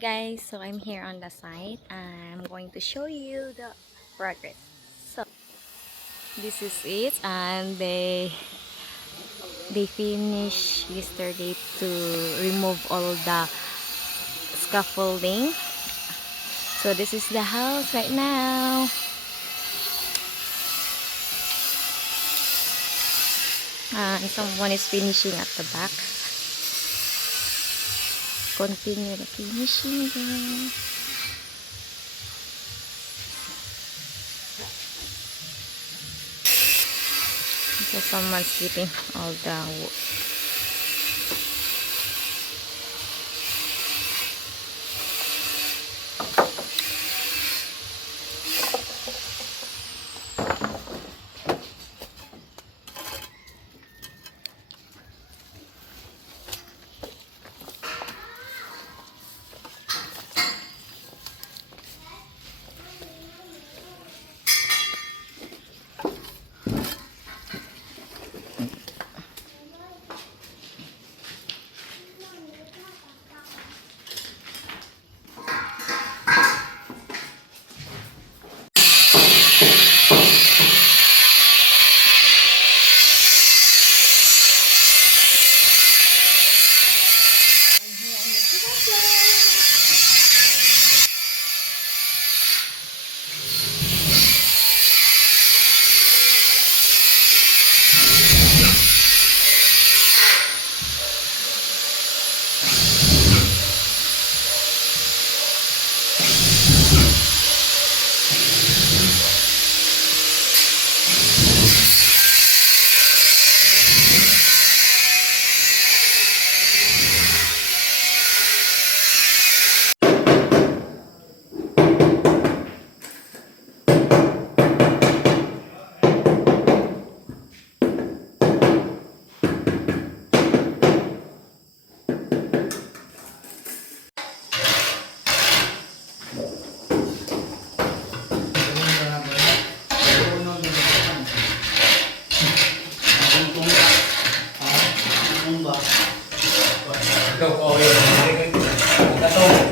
guys, so I'm here on the site and I'm going to show you the progress. So this is it, and they finished yesterday to remove all the scaffolding. So this is the house right now, and someone is finishing at the back. Continue the finishing there. So someone's keeping all the wood.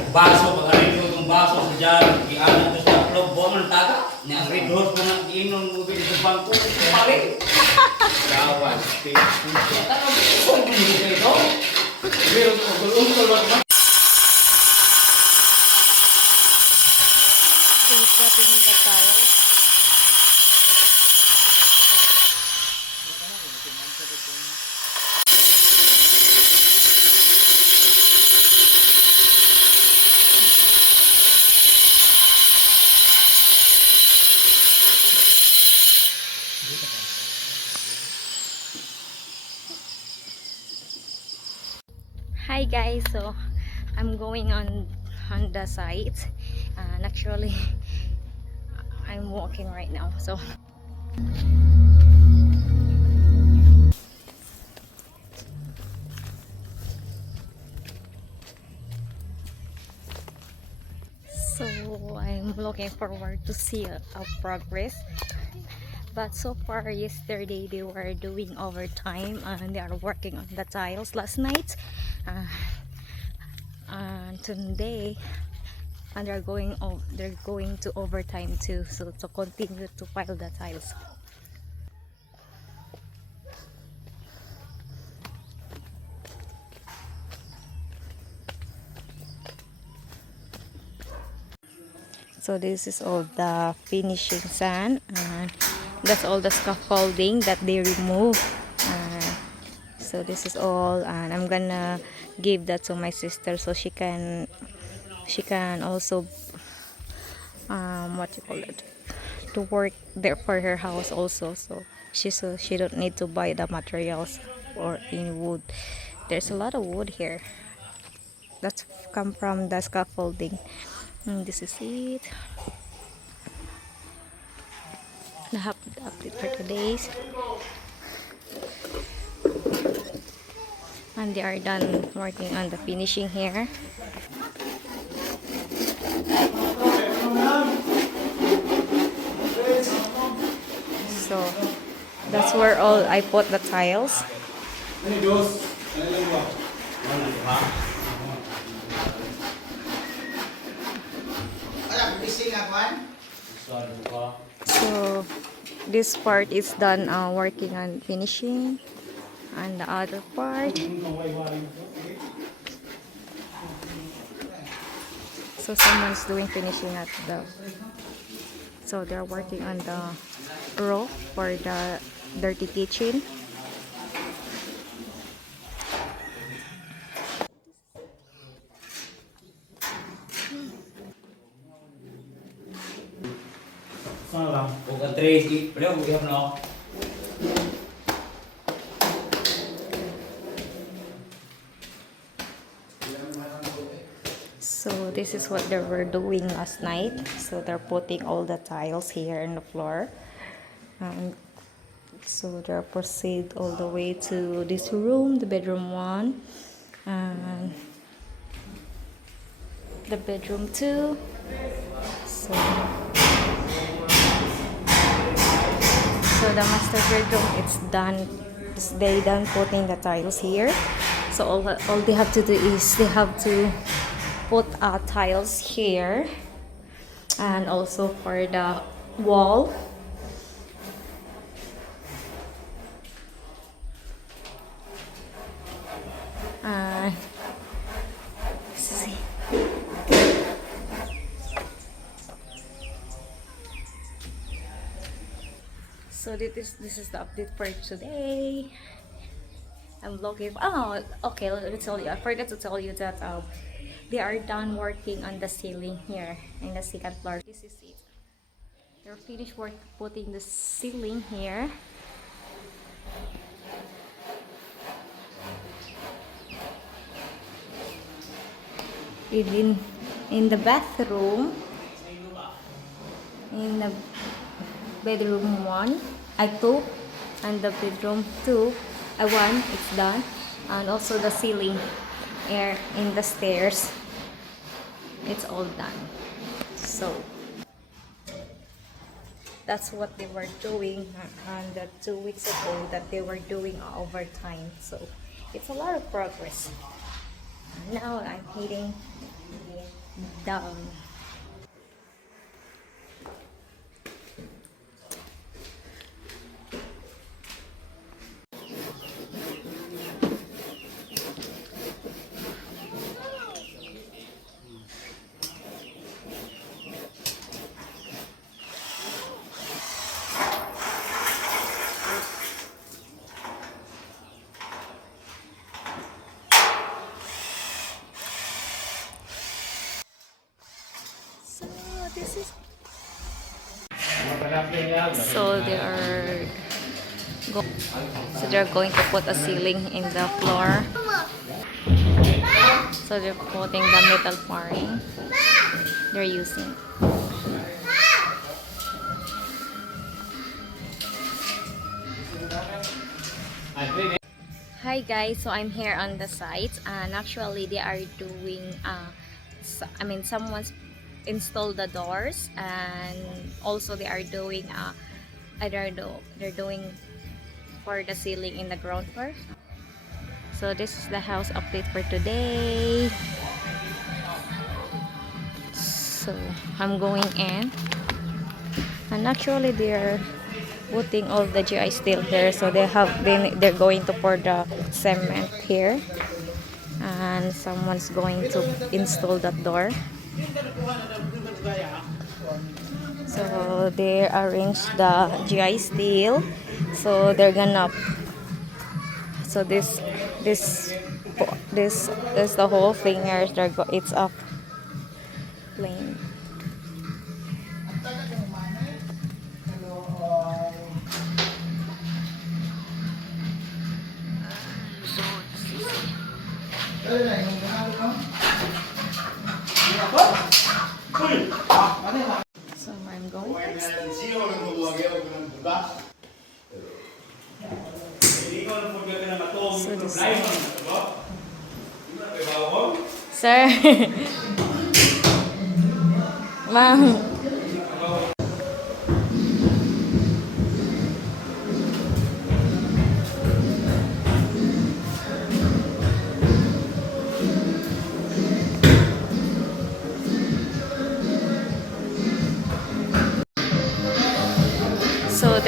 Baso, pag-arin ko itong baso sa dyan, i-ano ito sa club, buwan ng taga. Ni-red horse mo ng inom mo dito sa bangko, ito pali. Gawan, tanong, ito yung dito ito. Pero, ugol-ugol, wag man. He's cutting the tile. Hi guys, so I'm going on the site, and actually I'm walking right now. So I'm looking forward to see a progress. But so far, yesterday they were doing overtime and they are working on the tiles last night. And today, and they're going to overtime too, so to continue to pile the tiles. So this is all the finishing sand, and that's all the scaffolding that they remove. So this is all, and I'm gonna give that to my sister so she can also what you call it, to work there for her house also. So she don't need to buy the materials or in wood. There's a lot of wood here that's come from the scaffolding. And this is it. The update for today's. And they are done working on the finishing here. So that's where all I put the tiles. So this part is done working on finishing, and the other part. So someone's doing finishing at the. So they're working on the roof for the dirty kitchen. Huwag ang trace. Pwede huwag ihap na ako. So this is what they were doing last night. So they're putting all the tiles here on the floor. So they'll proceed all the way to this room, the bedroom 1, and the bedroom 2. So the master bedroom, it's done. They done putting the tiles here. So all they have to do is they have to put tiles here, and also for the wall. See. So this is the update for today. I'm looking. Oh, okay. Let me tell you. I forgot to tell you that they are done working on the ceiling here in the second floor. This is it. They're finished work putting the ceiling here. Even in the bathroom, in the bedroom 1, 2, and the bedroom 2, 1, it's done, and also the ceiling here in the stairs, it's all done. So that's what they were doing on the 2 weeks ago that they were doing overtime. So it's a lot of progress. Now I'm heading down. So they're going to put a ceiling in the floor. So they're putting the metal flooring they're using. Hi guys, so I'm here on the site, and actually they are doing someone's installed the doors, and also they are doing they're doing for the ceiling in the ground floor. So this is the house update for today. So I'm going in, and actually they're putting all the GI steel here. So they're going to pour the cement here, and someone's going to install that door. So they arranged the GI steel. So they're gonna. So this is the whole thing here. It's up plane. So I'm going upstairs. So this Sir. Ma'am.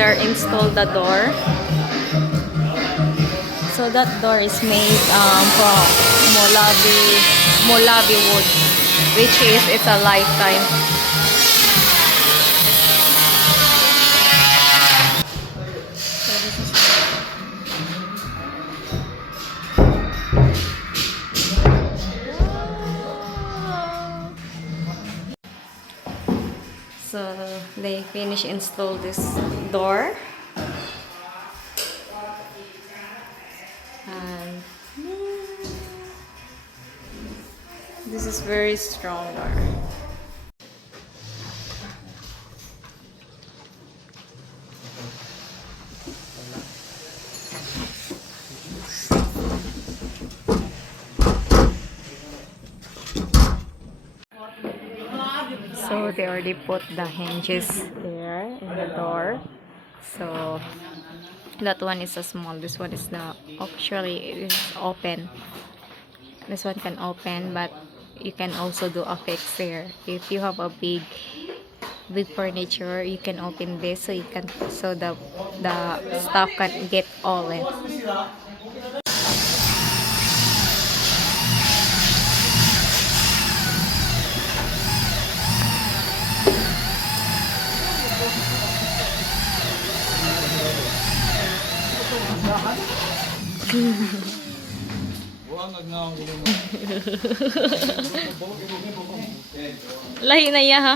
they're installed the door. So that door is made from Molabi wood, which is it's a lifetime. So this is so they finish install this door. And this is very strong door. So they already put the hinges there in the door. So that one is a small. This one is the actually it is open. This one can open, but you can also do a fix there. If you have a big furniture, you can open this so you can so the stuff can get all in. Lahi na iya ha.